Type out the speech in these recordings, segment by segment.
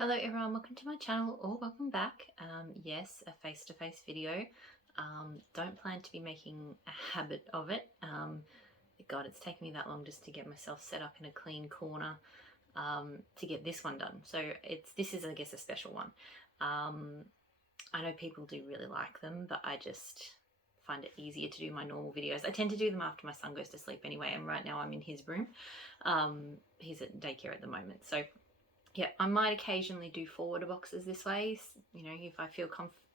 Hello everyone, welcome to my channel or welcome back. Yes, a face-to-face video. Don't plan to be making a habit of it. God, it's taken me that long just to get myself set up in a clean corner to get this one done. So this is, I guess, a special one. I know people do really like them, but I just find it easier to do my normal videos. I tend to do them after my son goes to sleep anyway, and right now I'm in his room. He's at daycare at the moment, so yeah, I might occasionally do forwarder boxes this way, you know, if I feel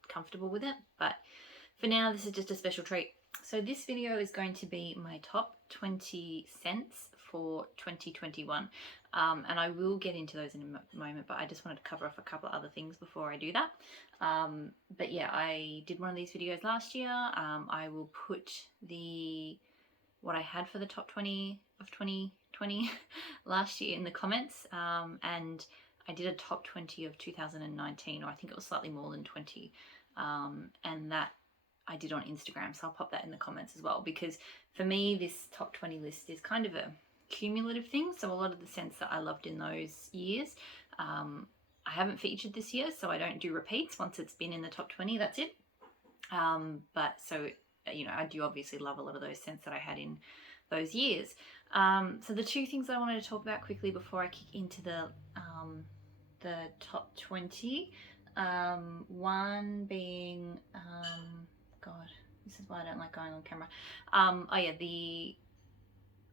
comfortable with it. But for now, this is just a special treat. So this video is going to be my top 20 scents for 2021. And I will get into those in a moment, but I just wanted to cover off a couple of other things before I do that. But yeah, I did one of these videos last year. I will put what I had for the top 20 of 2020 last year in the comments, and I did a top 20 of 2019, or I think it was slightly more than 20, and that I did on Instagram, so I'll pop that in the comments as well, because for me this top 20 list is kind of a cumulative thing. So a lot of the scents that I loved in those years, I haven't featured this year, so I don't do repeats. Once it's been in the top 20, that's it. But so, you know, I do obviously love a lot of those scents that I had in those years. So the two things I wanted to talk about quickly before I kick into the top 20, one being, God, this is why I don't like going on camera. Oh yeah, the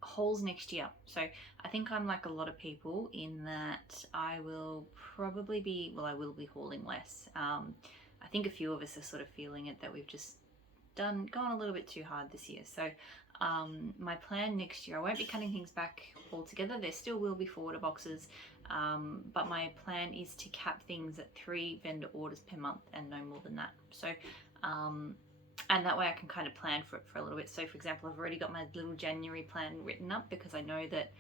hauls next year. So I think I'm like a lot of people in that I will probably be, well, I will be hauling less. I think a few of us are sort of feeling it, that we've just gone a little bit too hard this year. So my plan next year, I won't be cutting things back altogether. There still will be forwarder boxes, but my plan is to cap things at 3 vendor orders per month and no more than that. So and that way I can kind of plan for it for a little bit. So for example, I've already got my little January plan written up, because I know that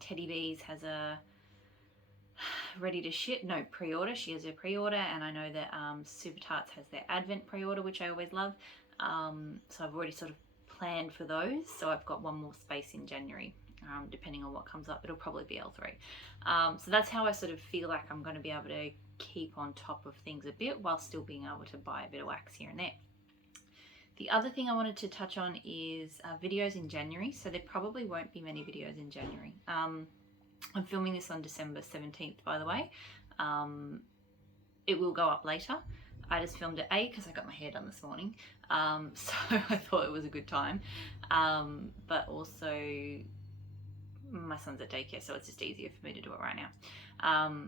Teddy Bees has a ready to ship, no, pre-order. She has her pre-order, and I know that Super Tarts has their Advent pre-order, which I always love. So I've already sort of planned for those. So I've got one more space in January. Depending on what comes up, it'll probably be L3. So that's how I sort of feel like I'm going to be able to keep on top of things a bit while still being able to buy a bit of wax here and there. The other thing I wanted to touch on is videos in January. So there probably won't be many videos in January. I'm filming this on December 17th, by the way. It will go up later. I just filmed it because I got my hair done this morning, so I thought it was a good time, but also my son's at daycare, so it's just easier for me to do it right now.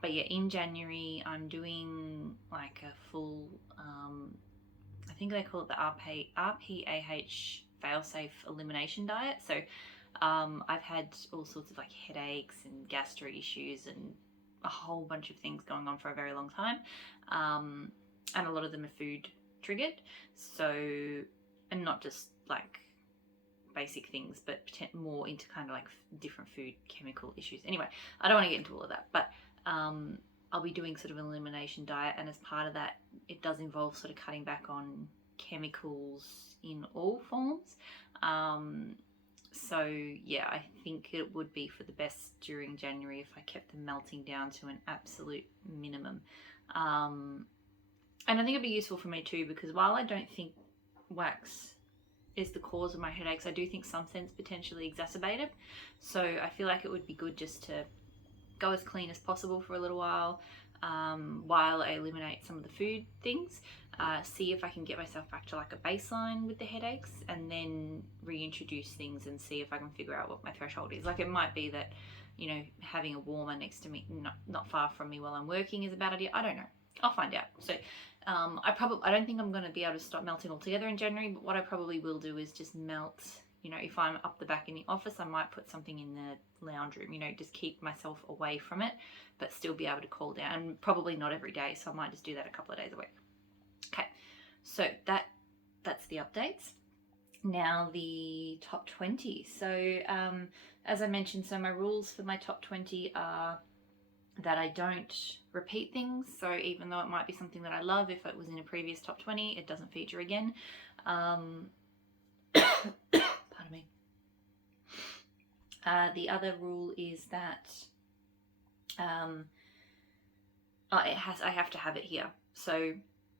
But yeah, in January I'm doing like a full, I think they call it the RPAH fail-safe elimination diet. So I've had all sorts of like headaches and gastro issues and a whole bunch of things going on for a very long time, and a lot of them are food triggered. So, and not just like basic things, but more into kind of like different food chemical issues. Anyway, I don't want to get into all of that, but I'll be doing sort of an elimination diet, and as part of that, it does involve sort of cutting back on chemicals in all forms. So yeah, I think it would be for the best during January if I kept them melting down to an absolute minimum. And I think it'd be useful for me too, because while I don't think wax is the cause of my headaches, I do think some scents potentially exacerbate it. So I feel like it would be good just to go as clean as possible for a little while I eliminate some of the food things, see if I can get myself back to like a baseline with the headaches, and then reintroduce things and see if I can figure out what my threshold is. Like, it might be that, you know, having a warmer next to me, not far from me while I'm working, is a bad idea. I don't know. I'll find out. So I don't think I'm going to be able to stop melting altogether in January, but what I probably will do is just melt. You know, if I'm up the back in the office, I might put something in the lounge room, you know, just keep myself away from it, but still be able to cool down. And probably not every day, so I might just do that a couple of days a week. Okay, so that's the updates. Now the top 20. So as I mentioned, so my rules for my top 20 are that I don't repeat things. So even though it might be something that I love, if it was in a previous top 20, it doesn't feature again. Pardon me. The other rule is that I have to have it here. So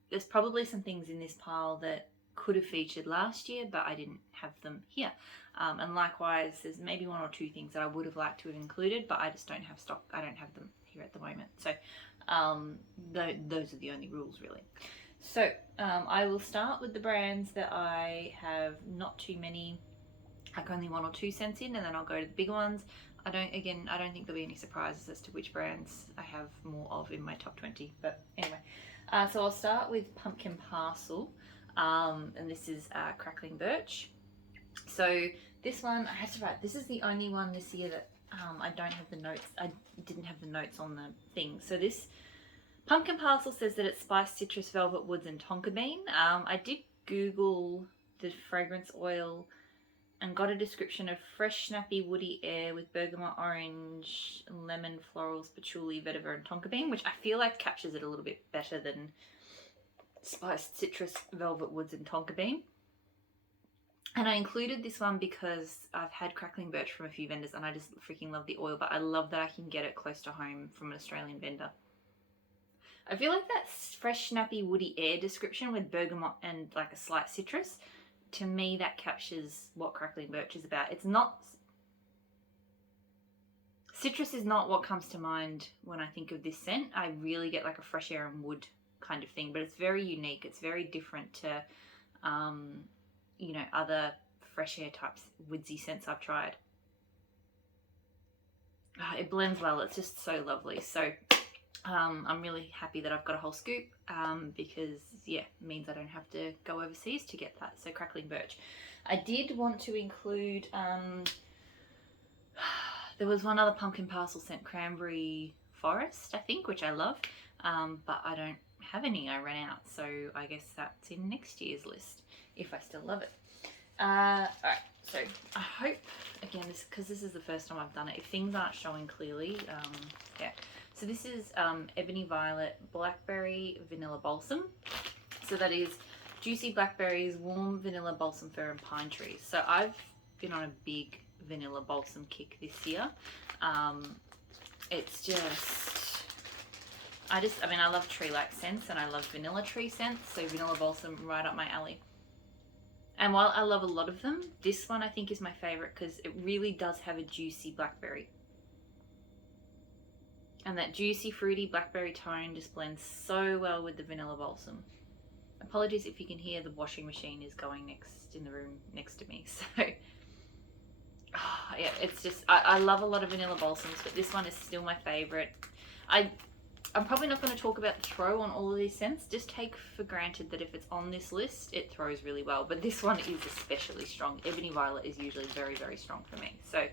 there's probably some things in this pile that could have featured last year, but I didn't have them here. And likewise, there's maybe one or two things that I would have liked to have included, but I just don't have stock. I don't have them here at the moment. So those are the only rules, really. So I will start with the brands that I have not too many, like only 1 or 2 cents in, and then I'll go to the bigger ones. I don't think there'll be any surprises as to which brands I have more of in my top 20. But anyway, so I'll start with Pumpkin Parcel, and this is Crackling Birch. So this one, I have to write, this is the only one this year that I don't have the notes. I didn't have the notes on the thing. So this Pumpkin Parcel says that it's spiced citrus, velvet woods, and tonka bean. I did Google the fragrance oil and got a description of fresh, snappy, woody air with bergamot, orange, lemon, florals, patchouli, vetiver, and tonka bean, which I feel like captures it a little bit better than spiced citrus, velvet woods, and tonka bean. And I included this one because I've had Crackling Birch from a few vendors and I just freaking love the oil, but I love that I can get it close to home from an Australian vendor. I feel like that fresh, snappy, woody air description with bergamot and like a slight citrus, to me that captures what Crackling Birch is about. It's not... Citrus is not what comes to mind when I think of this scent. I really get like a fresh air and wood kind of thing, but it's very unique. It's very different to, you know, other fresh air types, woodsy scents I've tried. It blends well. It's just so lovely. So I'm really happy that I've got a whole scoop because, yeah, it means I don't have to go overseas to get that. So Crackling Birch. I did want to include, there was one other Pumpkin Parcel scent, Cranberry Forest, I think, which I love, but I don't have any. I ran out, so I guess that's in next year's list if I still love it. Alright, so I hope, again, because this is the first time I've done it, if things aren't showing clearly, yeah. So this is Ebony Violet, Blackberry, Vanilla Balsam. So that is juicy blackberries, warm vanilla balsam fir, and pine trees. So I've been on a big vanilla balsam kick this year. It's just, I mean, I love tree-like scents and I love vanilla tree scents. So vanilla balsam, right up my alley. And while I love a lot of them, this one I think is my favorite because it really does have a juicy blackberry. And that juicy, fruity blackberry tone just blends so well with the vanilla balsam. Apologies if you can hear the washing machine is going in the room next to me. So, yeah, it's just, I love a lot of vanilla balsams, but this one is still my favorite. I'm probably not going to talk about the throw on all of these scents. Just take for granted that if it's on this list, it throws really well. But this one is especially strong. Ebony Violet is usually very, very strong for me. So,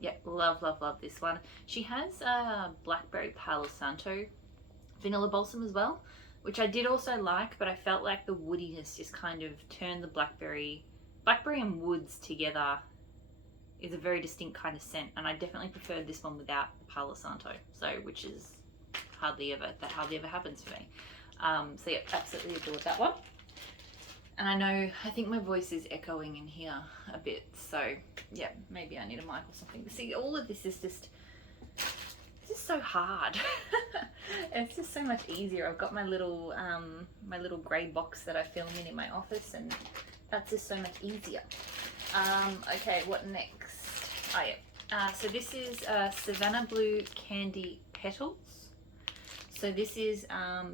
yeah, love, love, love this one. She has Blackberry Palo Santo vanilla balsam as well, which I did also like, but I felt like the woodiness just kind of turned the blackberry and woods together is a very distinct kind of scent, and I definitely preferred this one without the Palo Santo, so which is hardly ever happens for me. So yeah, absolutely adored that one. And I think my voice is echoing in here a bit, so yeah, maybe I need a mic or something. See, all of this is just, it's just so hard. It's just so much easier. I've got my little grey box that I film in my office, and that's just so much easier. Okay, what next? Oh yeah. So this is Savannah Blue Candy Petals. So this is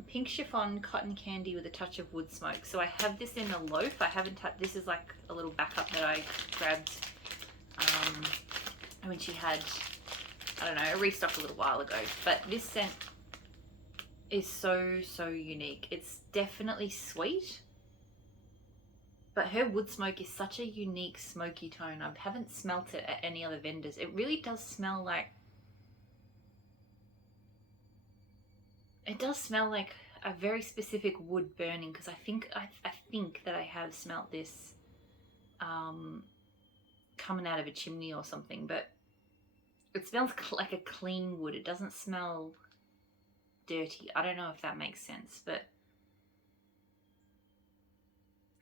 pink chiffon cotton candy with a touch of wood smoke. So I have this in a loaf. I haven't touched, this is like a little backup that I grabbed when she had, I don't know, a restock a little while ago. But this scent is so, so unique. It's definitely sweet, but her wood smoke is such a unique smoky tone. I haven't smelt it at any other vendors. It really does smell like, it does smell like a very specific wood burning, because I think that I have smelt this coming out of a chimney or something, but it smells like a clean wood. It doesn't smell dirty. I don't know if that makes sense, but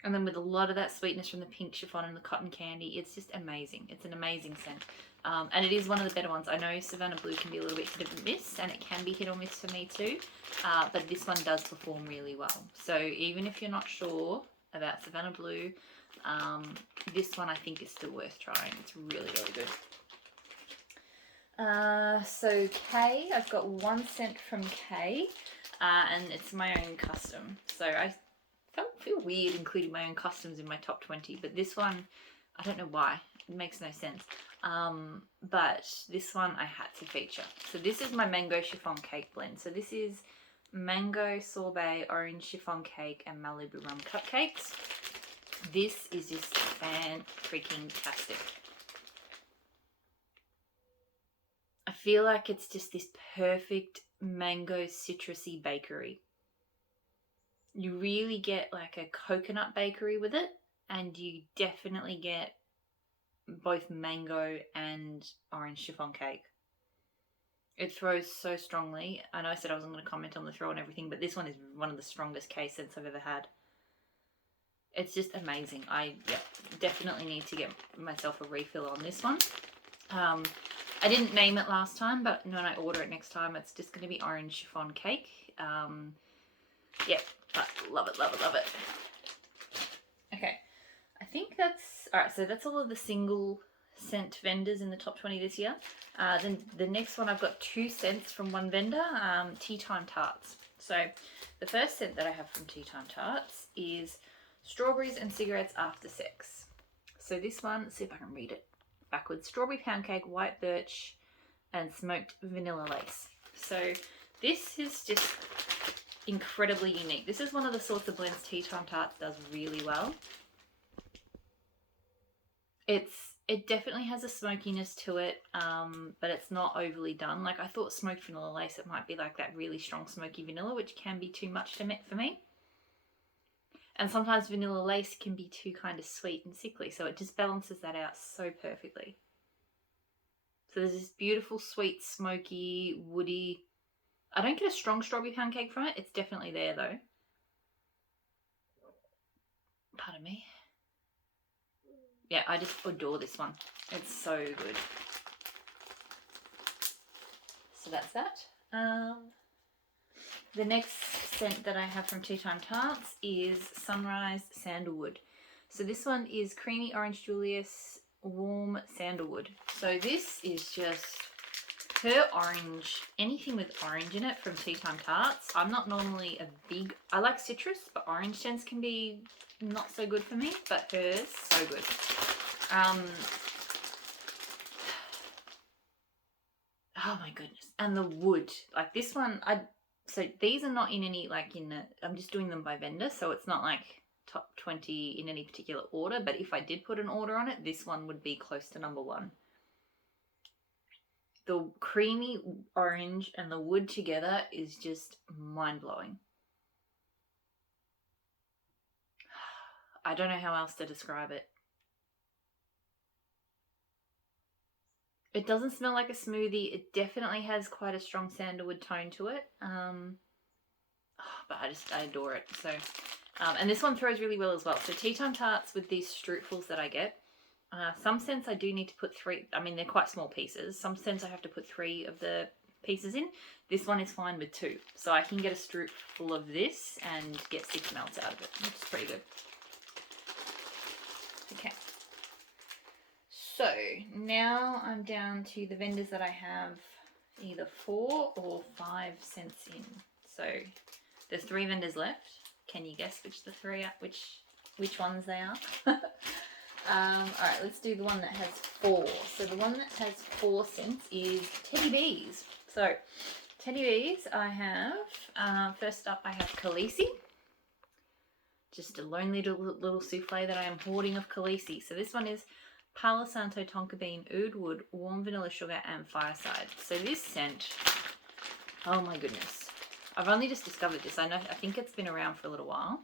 And then with a lot of that sweetness from the pink chiffon and the cotton candy, it's just amazing. It's an amazing scent. And it is one of the better ones. I know Savannah Blue can be a little bit hit or miss, and it can be hit or miss for me too. But this one does perform really well. So even if you're not sure about Savannah Blue, this one I think is still worth trying. It's really, really good. So Kae, I've got one scent from Kae, and it's my own custom. So I feel weird including my own customs in my top 20, but this one, I don't know why. It makes no sense. But this one I had to feature. So this is my mango chiffon cake blend. So this is mango sorbet, orange chiffon cake, and Malibu rum cupcakes. This is just fan-freaking-tastic. I feel like it's just this perfect mango citrusy bakery. You really get like a coconut bakery with it, and you definitely get both mango and orange chiffon cake. It throws so strongly. I know I said I wasn't going to comment on the throw and everything, but this one is one of the strongest Kae scents I've ever had. It's just amazing. I definitely need to get myself a refill on this one. I didn't name it last time, but when I order it next time, it's just going to be orange chiffon cake. Yeah, but love it, love it, love it. Okay, I think that's... Alright, so that's all of the single scent vendors in the top 20 this year. Then the next one, I've got 2 scents from one vendor, Time Tarts. So the first scent that I have from Time Tarts is Strawberries and Cigarettes After Sex. So this one, let's see if I can read it backwards. Strawberry pound cake, white birch, and smoked vanilla lace. So this is just incredibly unique. This is one of the sorts of blends Time Tarts does really well. It definitely has a smokiness to it, but it's not overly done. Like I thought smoked vanilla lace, it might be like that really strong smoky vanilla, which can be too much for me. And sometimes vanilla lace can be too kind of sweet and sickly, so it just balances that out so perfectly. So there's this beautiful, sweet, smoky, woody... I don't get a strong strawberry pound cake from it. It's definitely there though. Pardon me. Yeah, I just adore this one. It's so good. So that's that. The next scent that I have from Time Tarts is Sunrise Sandalwood. So this one is Creamy Orange Julius Warm Sandalwood. So this is just her orange, anything with orange in it from Time Tarts. I'm not normally a big... I like citrus, but orange scents can be not so good for me, but hers, so good. Oh my goodness. And the wood. Like this one, so these are not in any, like I'm just doing them by vendor, so it's not like top 20 in any particular order, but if I did put an order on it, this one would be close to number 1. The creamy orange and the wood together is just mind-blowing. I don't know how else to describe it. It doesn't smell like a smoothie. It definitely has quite a strong sandalwood tone to it. But I adore it. So, and this one throws really well as well. So Time Tarts with these strudels that I get. Some scents I do need to put 3. I mean, they're quite small pieces. Some scents I have to put 3 of the pieces in. This one is fine with 2. So I can get a strudel full of this and get 6 melts out of it, which is pretty good. Okay. So now I'm down to the vendors that I have either 4 or 5 cents in. So there's 3 vendors left. Can you guess which the 3 are, which ones they are? Alright, let's do the one that has 4. So the one that has 4 cents is Teddy Bees. So Teddy Bees I have, first up I have Khaleesi. Just a lonely little souffle that I am hoarding of Khaleesi. So this one is Palo Santo, tonka bean, oud wood, warm vanilla sugar, and Fireside. So this scent, oh my goodness. I've only just discovered this. I think it's been around for a little while.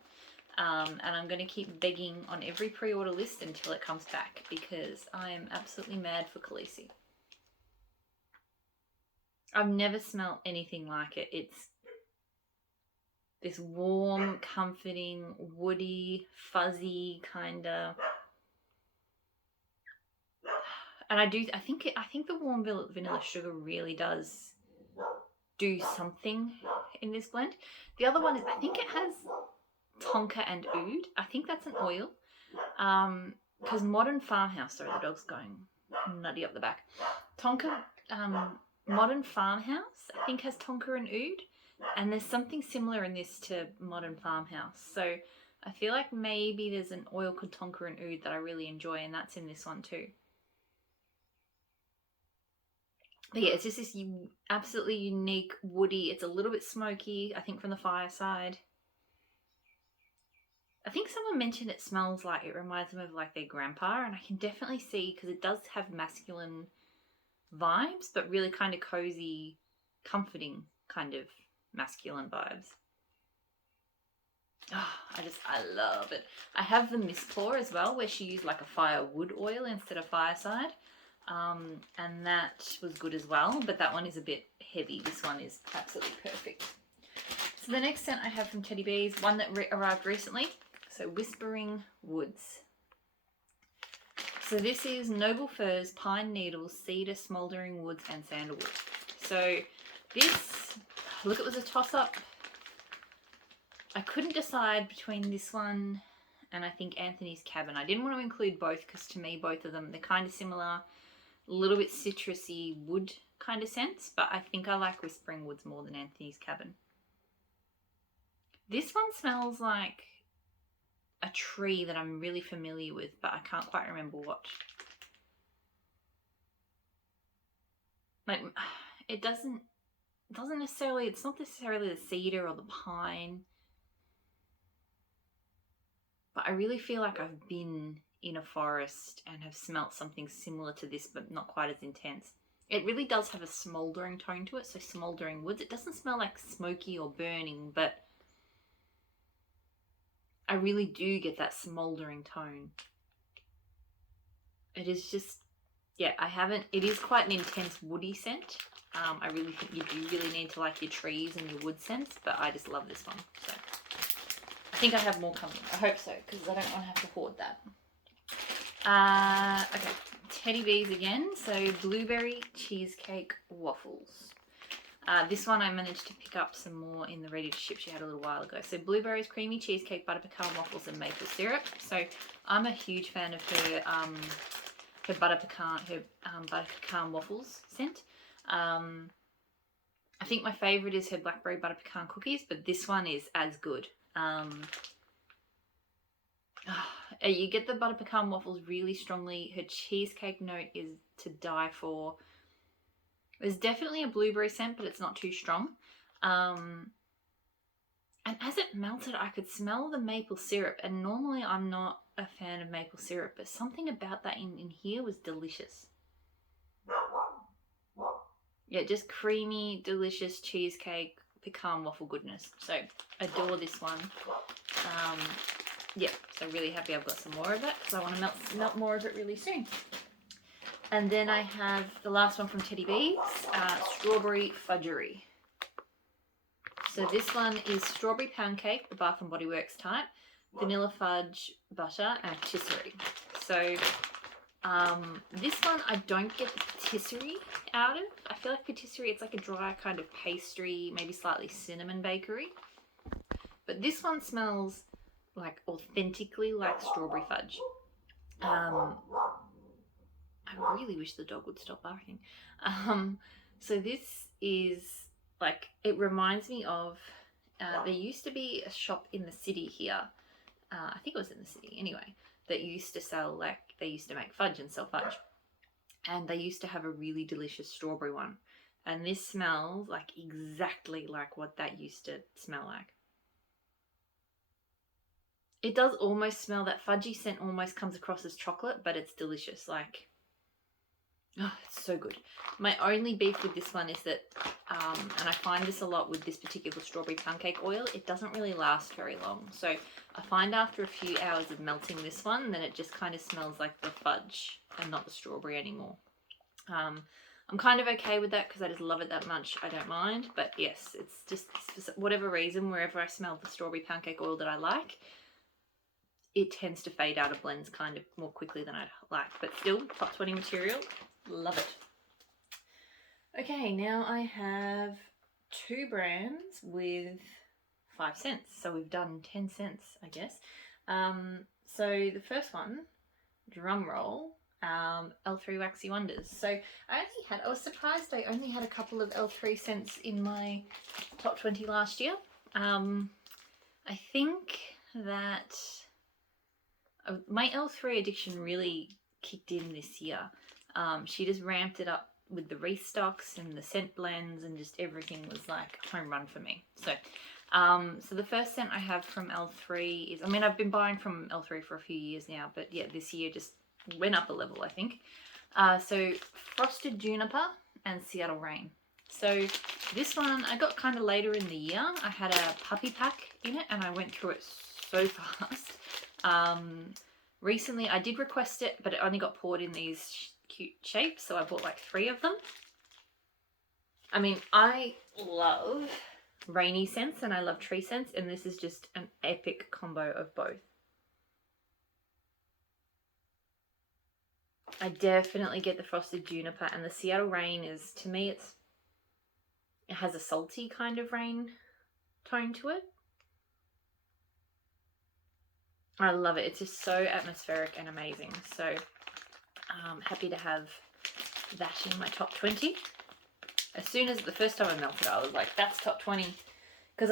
And I'm going to keep begging on every pre-order list until it comes back because I am absolutely mad for Khaleesi. I've never smelled anything like it. This warm, comforting, woody, fuzzy kind of. And I think the warm vanilla sugar really does do something in this blend. The other one is, I think it has tonka and oud. I think that's an oil. Because Modern Farmhouse, sorry, the dog's going nutty up the back. Modern Farmhouse, I think, has tonka and oud. And there's something similar in this to Modern Farmhouse. So I feel like maybe there's an oil called tonka and oud that I really enjoy, and that's in this one too. But yeah, it's just this absolutely unique woody. It's a little bit smoky, I think, from the Fireside. I think someone mentioned it smells like, it reminds them of like their grandpa, and I can definitely see, because it does have masculine vibes, but really kind of cozy, comforting kind of masculine vibes. Oh, I love it. I have the Miss Claw as well, where she used like a firewood oil instead of Fireside. And that was good as well, but that one is a bit heavy. This one is absolutely perfect. So the next scent I have from Teddy Bees, one that arrived recently. So Whispering Woods. So this is Noble Firs, Pine Needles, Cedar, Smouldering Woods, and Sandalwood. So this, look, it was a toss-up. I couldn't decide between this one and I think Anthony's Cabin. I didn't want to include both because to me both of them, they're kind of similar. A little bit citrusy wood kind of scents, but I think I like Whispering Woods more than Anthony's Cabin. This one smells like a tree that I'm really familiar with, but I can't quite remember what. Like, it doesn't necessarily, it's not necessarily the cedar or the pine, but I really feel like I've been in a forest and have smelt something similar to this, but not quite as intense. It really does have a smouldering tone to it, so Smouldering Woods. It doesn't smell like smoky or burning, but I really do get that smouldering tone. It is just, yeah, it is quite an intense woody scent. I really think you do really need to like your trees and your wood scents, but I just love this one. So I think I have more coming. I hope so, because I don't want to have to hoard that. Okay, Teddy Bees again. So Blueberry Cheesecake Waffles. This one I managed to pick up some more in the ready to ship she had a little while ago. So blueberries, creamy cheesecake, butter pecan waffles, and maple syrup. So I'm a huge fan of her butter pecan waffles scent. I think my favorite is her blackberry butter pecan cookies, but this one is as good. You get the butter pecan waffles really strongly. Her cheesecake note is to die for. There's definitely a blueberry scent, but it's not too strong. And as it melted, I could smell the maple syrup. And normally I'm not a fan of maple syrup, but something about that in here was delicious. Yeah, just creamy, delicious cheesecake, pecan waffle goodness. So adore this one. Yeah, so really happy I've got some more of it because I want to melt more of it really soon. And then I have the last one from Teddy Bees, Strawberry Fudgery. So this one is strawberry pound cake, the Bath & Body Works type, vanilla fudge, butter, and patisserie. So this one I don't get the patisserie out of. I feel like patisserie, it's like a dry kind of pastry, maybe slightly cinnamon bakery. But this one smells like authentically like strawberry fudge. I really wish the dog would stop barking. So this is like, it reminds me of, there used to be a shop in the city here, I think it was in the city anyway, that used to sell, like, they used to make fudge and sell fudge. And they used to have a really delicious strawberry one. And this smells like exactly like what that used to smell like. It does almost smell, that fudgy scent almost comes across as chocolate, but it's delicious. Like, oh, it's so good. My only beef with this one is that, and I find this a lot with this particular strawberry pancake oil, it doesn't really last very long. So I find after a few hours of melting this one, then it just kind of smells like the fudge and not the strawberry anymore. I'm kind of okay with that because I just love it that much. I don't mind. But yes, it's just for whatever reason, wherever I smell the strawberry pound cake oil that I like, it tends to fade out of blends kind of more quickly than I'd like. But still, top 20 material. Love it. Okay, now I have 2 brands with 5 cents. So we've done 10 cents, I guess. So the first one, drum roll, L3 Waxy Wonders. So I was surprised I only had a couple of L3 scents in my top 20 last year. I think that my L3 addiction really kicked in this year. She just ramped it up with the restocks and the scent blends, and just everything was like home run for me. So the first scent I have from L3 is, I mean, I've been buying from L3 for a few years now, but yeah, this year just went up a level, I think. So Frosted Juniper and Seattle Rain. So this one I got kind of later in the year. I had a puppy pack in it and I went through it so fast. Recently I did request it, but it only got poured in these cute shapes, so I bought like 3 of them. I mean, I love rainy scents and I love tree scents, and this is just an epic combo of both. I definitely get the Frosted Juniper, and the Seattle Rain is, to me, it has a salty kind of rain tone to it. I love it. It's just so atmospheric and amazing. So I'm happy to have that in my top 20. As soon as the first time I melted, I was like, that's top 20. Because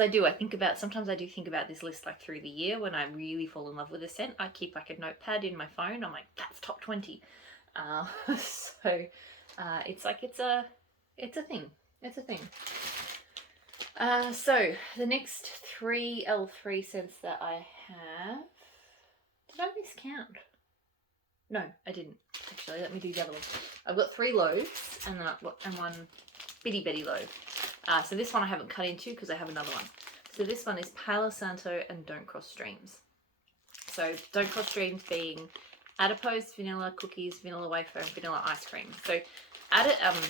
sometimes I do think about this list like through the year when I really fall in love with a scent. I keep like a notepad in my phone. I'm like, that's top 20. It's like, it's a thing. It's a thing. So the next 3 L3 scents that I have, did I miscount? No, I didn't. Actually, let me do the other one. I've got 3 loaves and 1 bitty betty loaf. So this one I haven't cut into because I have another one. So this one is Palo Santo and Don't Cross Streams. So Don't Cross Streams being adipose, vanilla cookies, vanilla wafer, and vanilla ice cream. So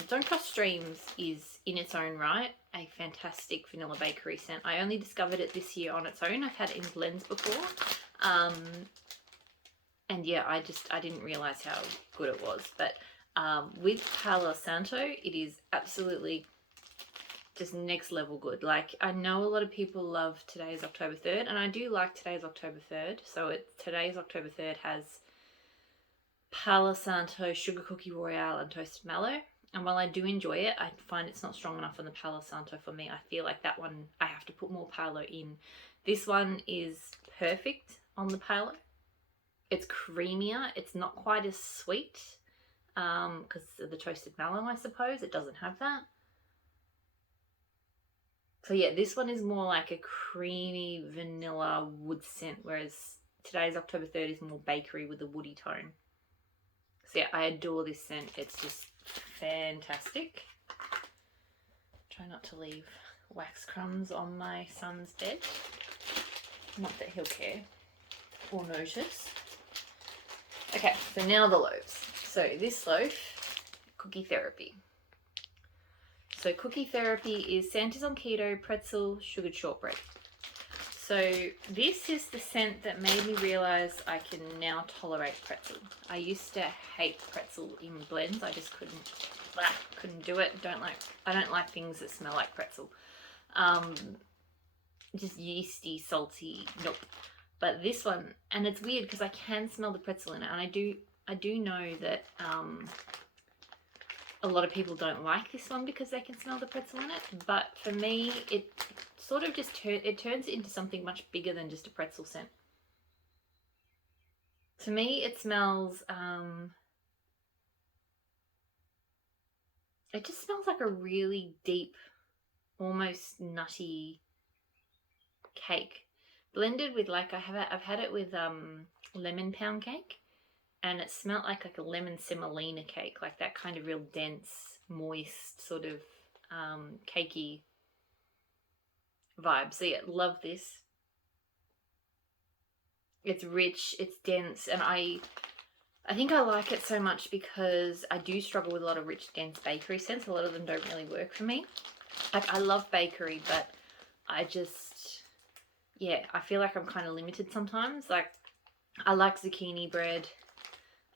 Don't Cross Streams is in its own right a fantastic vanilla bakery scent. I only discovered it this year on its own. I've had it in blends before. And yeah, I didn't realize how good it was. But with Palo Santo, it is absolutely just next level good. Like, I know a lot of people love Today's October 3rd, and I do like Today's October 3rd. So Today's October 3rd has Palo Santo, Sugar Cookie Royale, and Toasted Mallow. And while I do enjoy it, I find it's not strong enough on the Palo Santo for me. I feel like that one, I have to put more Palo in. This one is perfect on the Palo. It's creamier. It's not quite as sweet because of the Toasted Mallow, I suppose. It doesn't have that. So yeah, this one is more like a creamy vanilla wood scent, whereas Today's October 3rd is more bakery with a woody tone. So yeah, I adore this scent. It's just fantastic. Try not to leave wax crumbs on my son's bed. Not that he'll care or notice. Okay, so now the loaves. So this loaf, Cookie Therapy. So Cookie Therapy is Santa's on keto, pretzel, sugared shortbread. So this is the scent that made me realize I can now tolerate pretzel. I used to hate pretzel in blends. I just couldn't do it. I don't like things that smell like pretzel. Just yeasty, salty, nope. But this one, and it's weird because I can smell the pretzel in it, and I do know that a lot of people don't like this one because they can smell the pretzel in it. But for me, it sort of just turns it into something much bigger than just a pretzel scent. To me, it smells. It just smells like a really deep, almost nutty cake. Blended with, like, I've had it with lemon pound cake, and it smelled like a lemon semolina cake, like that kind of real dense, moist sort of cakey vibe. So yeah, love this. It's rich, it's dense, and I I think I like it so much because I do struggle with a lot of rich, dense bakery scents. A lot of them don't really work for me. Like, I love bakery, but I just, yeah, I feel like I'm kind of limited sometimes. Like, I like zucchini bread,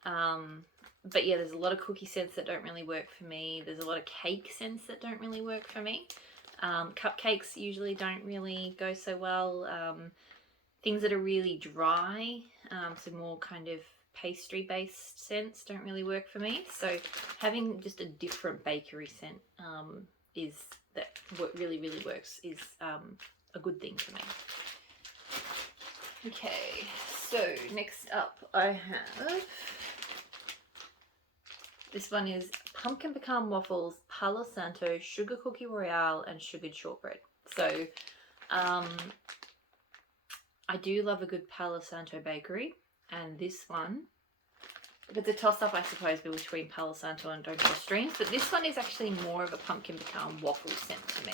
but yeah, there's a lot of cookie scents that don't really work for me. There's a lot of cake scents that don't really work for me. Cupcakes usually don't really go so well. Things that are really dry, so more kind of pastry-based scents don't really work for me. So having just a different bakery scent is that what really works is a good thing for me. Okay, so next up I have, this one is pumpkin pecan waffles, Palo Santo, sugar cookie royale, and sugared shortbread. So I do love a good Palo Santo bakery, and this one, it's a toss-up, I suppose, between Palo Santo and Don't Go Streams, but this one is actually more of a pumpkin pecan waffle scent to me.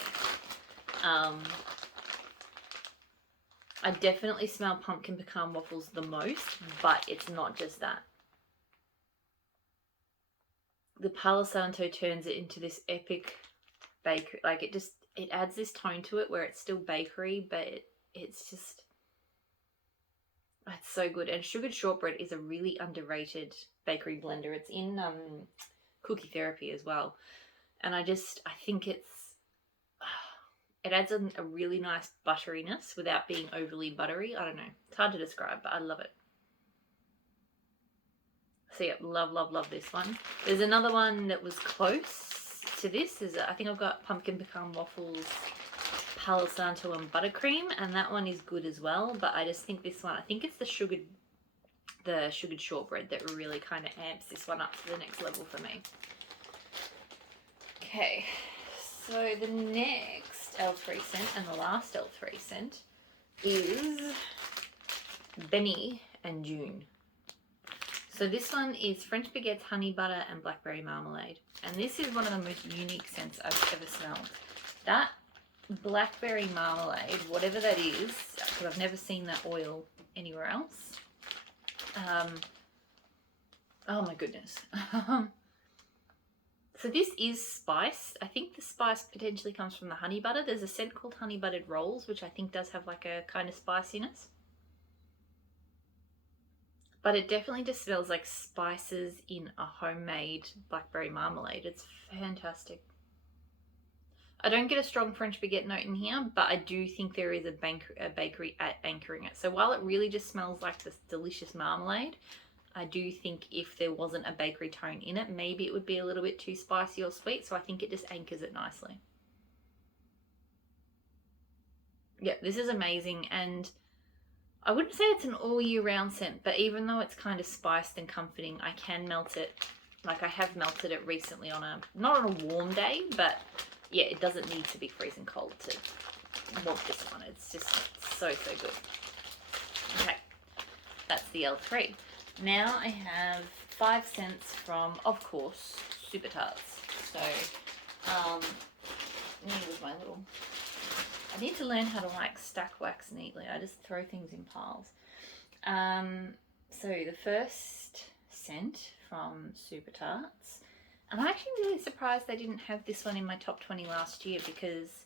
I definitely smell pumpkin pecan waffles the most, but it's not just that. The Palo Santo turns it into this epic bakery, like it adds this tone to it where it's still bakery, but it's just, it's so good. And sugared shortbread is a really underrated bakery blender. It's in Cookie Therapy as well, and I think it adds a really nice butteriness without being overly buttery. I don't know, it's hard to describe, but I love it. So yeah, love this one. There's another one that was close to this. I think I've got pumpkin pecan waffles, Palo Santo, and buttercream, and that one is good as well. But I just think this one, I think it's the sugared shortbread that really kind of amps this one up to the next level for me. Okay, so the next L3 scent and the last L3 scent is Benny and June. So this one is French baguettes, honey butter, and blackberry marmalade. And this is one of the most unique scents I've ever smelled. That blackberry marmalade, whatever that is, because I've never seen that oil anywhere else. Oh my goodness. So this is spice. I think the spice potentially comes from the honey butter. There's a scent called honey buttered rolls, which I think does have like a kind of spiciness. But it definitely just smells like spices in a homemade blackberry marmalade. It's fantastic. I don't get a strong French baguette note in here, but I do think there is a bakery anchoring it. So while it really just smells like this delicious marmalade, I do think if there wasn't a bakery tone in it, maybe it would be a little bit too spicy or sweet. So I think it just anchors it nicely. Yeah, this is amazing. And I wouldn't say it's an all year round scent, but even though it's kind of spiced and comforting, I can melt it. Like I have melted it recently on not on a warm day, but yeah, it doesn't need to be freezing cold to want this one. It's just so good. Okay, that's the L3. Now I have 5 scents from, of course, Super Tarts. So, here's my little, I need to learn how to like stack wax neatly. I just throw things in piles. So the first scent from Super Tarts, and I'm actually really surprised they didn't have this one in my top 20 last year, because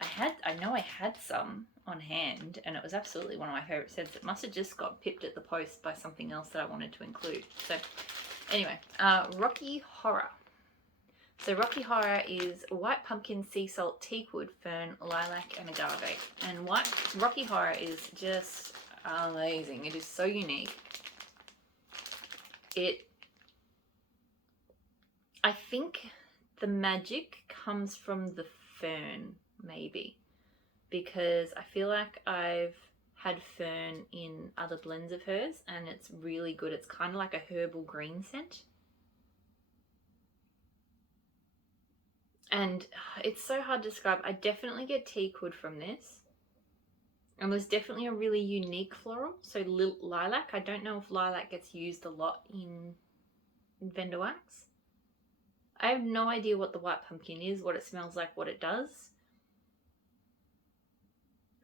I know I had some on hand and it was absolutely one of my favorite scents. It must have just got pipped at the post by something else that I wanted to include. So anyway, Rocky Horror. So Rocky Horror is white pumpkin, sea salt, teakwood, fern, lilac, and agave. And Rocky Horror is just amazing. It is so unique. I think the magic comes from the fern, maybe, because I feel like I've had fern in other blends of hers and it's really good. It's kind of like a herbal green scent. And it's so hard to describe. I definitely get teakwood from this. And there's definitely a really unique floral. So lilac. I don't know if lilac gets used a lot in vendor wax. I have no idea what the white pumpkin is, what it smells like, what it does.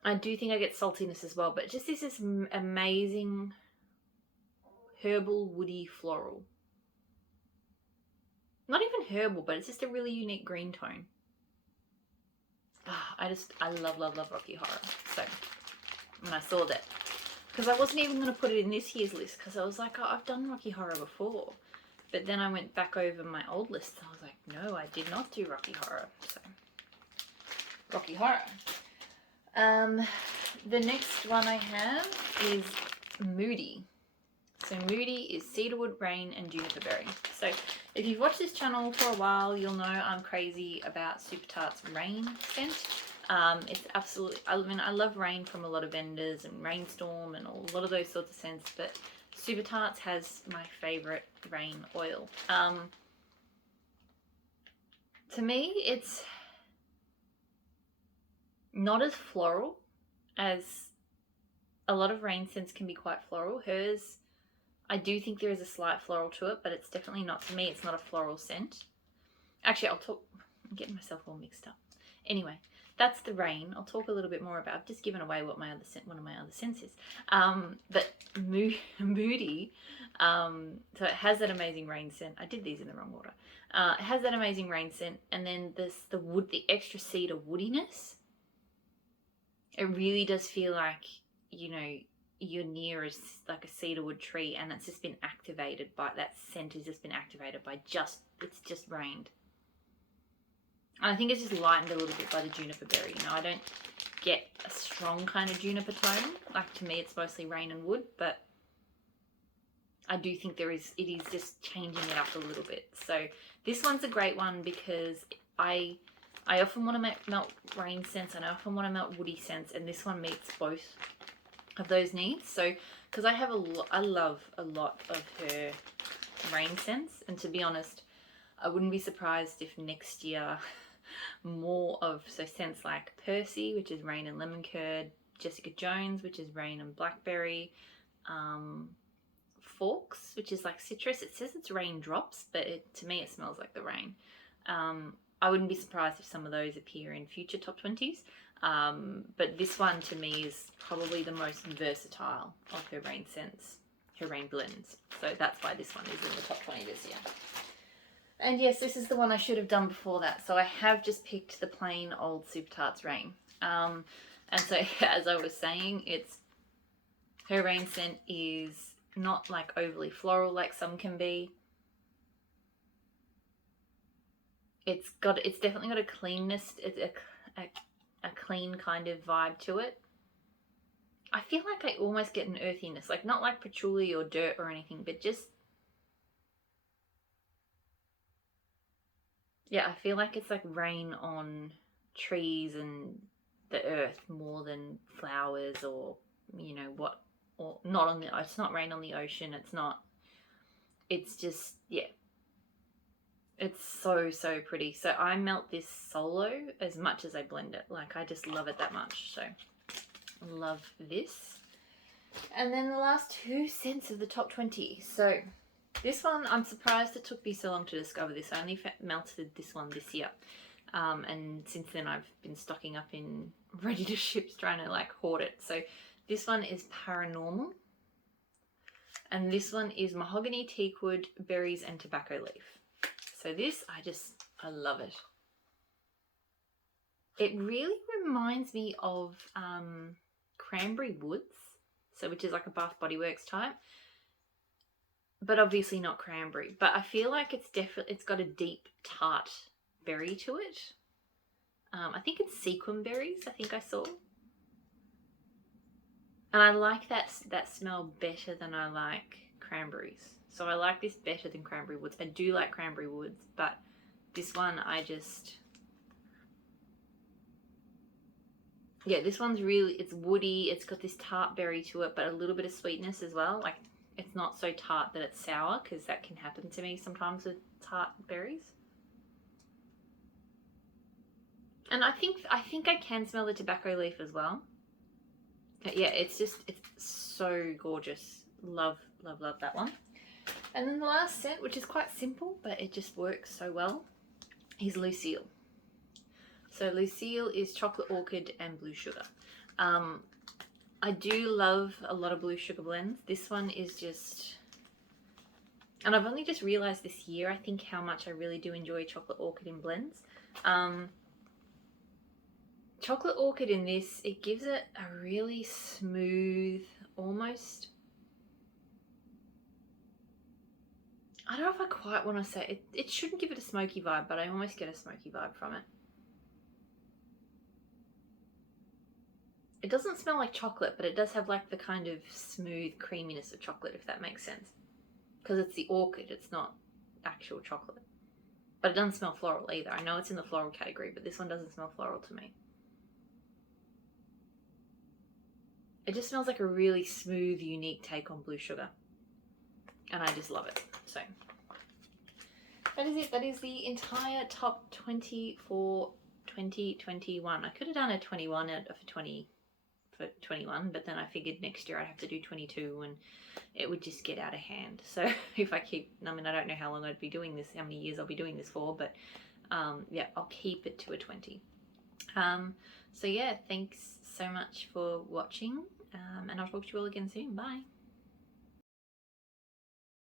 I do think I get saltiness as well, but just this amazing herbal, woody, floral. Not even herbal, but it's just a really unique green tone. I love, love, love Rocky Horror. So when I saw that, because I wasn't even going to put it in this year's list, because I was like, oh, I've done Rocky Horror before. But then I went back over my old list and I was like, no, I did not do Rocky Horror. So Rocky Horror. The next one I have is Moody. So Moody is cedarwood, rain, and juniper berry. So if you've watched this channel for a while, you'll know I'm crazy about Super Tarts rain scent. It's absolutely, I mean, I love rain from a lot of vendors and rainstorm and a lot of those sorts of scents, but Super Tarts has my favorite rain oil. To me, it's not as floral as a lot of rain scents can be quite floral. Hers, I do think there is a slight floral to it, but it's definitely not, for me, it's not a floral scent. Actually, I'm getting myself all mixed up. Anyway, that's the rain. I'll talk a little bit more about, I've just given away what one of my other scents is. But Moody, so it has that amazing rain scent. I did these in the wrong order. It has that amazing rain scent, and then the extra cedar woodiness. It really does feel like, you know, you're near like a cedarwood tree, and it's just been activated by, that scent has just been activated by it's just rained. And I think it's just lightened a little bit by the juniper berry. You know, I don't get a strong kind of juniper tone. Like, to me, it's mostly rain and wood, but I do think it is just changing it up a little bit. So this one's a great one because I often want to melt rain scents, and I often want to melt woody scents, and this one meets both of those needs. So, because I love a lot of her rain scents, and to be honest, I wouldn't be surprised if next year more of scents like Percy, which is rain and lemon curd, Jessica Jones, which is rain and blackberry, Forks, which is like citrus. It says it's raindrops, but to me it smells like the rain. I wouldn't be surprised if some of those appear in future top 20s. But this one to me is probably the most versatile of her rain scents, her rain blends. So that's why this one is in the top 20 this year. And yes, this is the one I should have done before that. So I have just picked the plain old Super Tarts rain. And so as I was saying, her rain scent is not like overly floral like some can be. It's definitely got a cleanness, it's a clean kind of vibe to it. I feel like I almost get an earthiness, like not like patchouli or dirt or anything, but just, yeah, I feel like it's like rain on trees and the earth more than flowers, or, you know, or not on the, it's not rain on the ocean, it's just, yeah. It's so, so pretty. So I melt this solo as much as I blend it. Like, I just love it that much. So I love this. And then the last two scents of the top 20. So this one, I'm surprised it took me so long to discover this. I only melted this one this year. And since then I've been stocking up in ready to ships, trying to like hoard it. So this one is Paranormal. And this one is Mahogany, Teakwood, Berries, and Tobacco Leaf. So this, I love it. It really reminds me of Cranberry Woods, so which is like a Bath Body Works type, but obviously not cranberry. But I feel like it's got a deep tart berry to it. I think it's sequin berries, I think I saw. And I like that smell better than I like cranberries. So I like this better than Cranberry Woods. I do like Cranberry Woods, but this one yeah, this one's really, it's woody. It's got this tart berry to it, but a little bit of sweetness as well. Like, it's not so tart that it's sour, because that can happen to me sometimes with tart berries. And I think I can smell the tobacco leaf as well. But yeah, it's so gorgeous. Love, love, love that one. And then the last scent, which is quite simple, but it just works so well, is Lucille. So Lucille is chocolate orchid and blue sugar. I do love a lot of blue sugar blends. This one is just, And I've only just realised this year, I think, how much I really do enjoy chocolate orchid in blends. Chocolate orchid in this, it gives it a really smooth, almost... I don't know if I quite want to say it. It shouldn't give it a smoky vibe, but I almost get a smoky vibe from it. It doesn't smell like chocolate, but it does have like the kind of smooth creaminess of chocolate, if that makes sense. Because it's the orchid, it's not actual chocolate. But it doesn't smell floral either. I know it's in the floral category, but this one doesn't smell floral to me. It just smells like a really smooth, unique take on blue sugar. And I just love it. So that is it. That is the entire top 20 for 2021. I could have done a 21 for 21, but then I figured next year I'd have to do 22 and it would just get out of hand. So if I keep, I mean, I don't know how long I'd be doing this, how many years I'll be doing this for, but yeah, I'll keep it to a 20. So yeah, thanks so much for watching, and I'll talk to you all again soon. Bye.